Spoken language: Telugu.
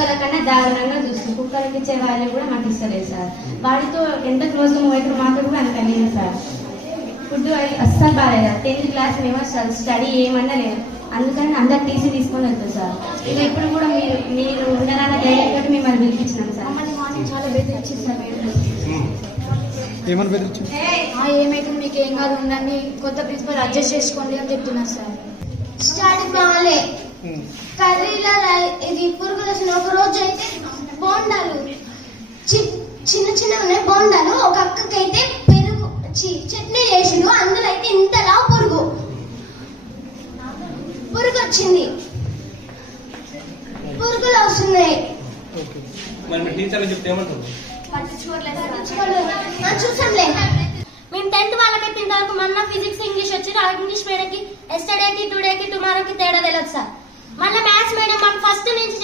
కుక్కల కన్నా దారుణంగా చూస్తుంది. కుక్కలకి ఇచ్చే వాల్యూ కూడా మాకు ఇస్తలేదు సార్. వాడితో ఎంత క్లోజ్గా మూవ్ అయితే మాకు కూడా అంత లేదు సార్. ఫుడ్ అస్సలు బాగాలేదు. 10th క్లాస్ మేము అసలు స్టడీ ఏమన్నా లేదు. అందుకని అందరు టీసీ తీసుకొని వెళ్తాం సార్. ఇక ఇప్పుడు కూడా మీరు ఉండరాన్న గైడెన్స్ తోటి మిమ్మల్ని పిలిపించినాం సార్. చాలా బెదిరించింది సార్. ఏమని బెదిరించింది? ఏమైతే మీకు ఏం కాదు ఉండండి, కొత్త ప్రిన్సిపల్ అడ్జస్ట్ చేసుకోండి అని చెప్తున్నారు సార్. స్టడీ బాగాలే, కర్రీలో ఇది పురుగులు వచ్చిన. ఒక రోజు అయితే బోండాలు చిన్న చిన్న ఉన్నాయి బోండాలు. ఒక అక్కకైతే పెరుగు చట్నీ చేసిండు, అందులో అయితే ఇంతలా పురుగు వచ్చింది. పురుగులు వస్తున్నాయి. చూసాంలే. మేము 10th వాళ్ళకైతే ఇంతవరకు మొన్న ఫిజిక్స్ ఇంగ్లీష్ వచ్చి ఇంగ్లీష్ మేడంకి ఎస్టర్డేకి టుడేకి టుమారోకి తేడా తెలియదు సార్. మళ్ళీ మ్యాథ్స్ మేడం మాకు ఫస్ట్ నుంచి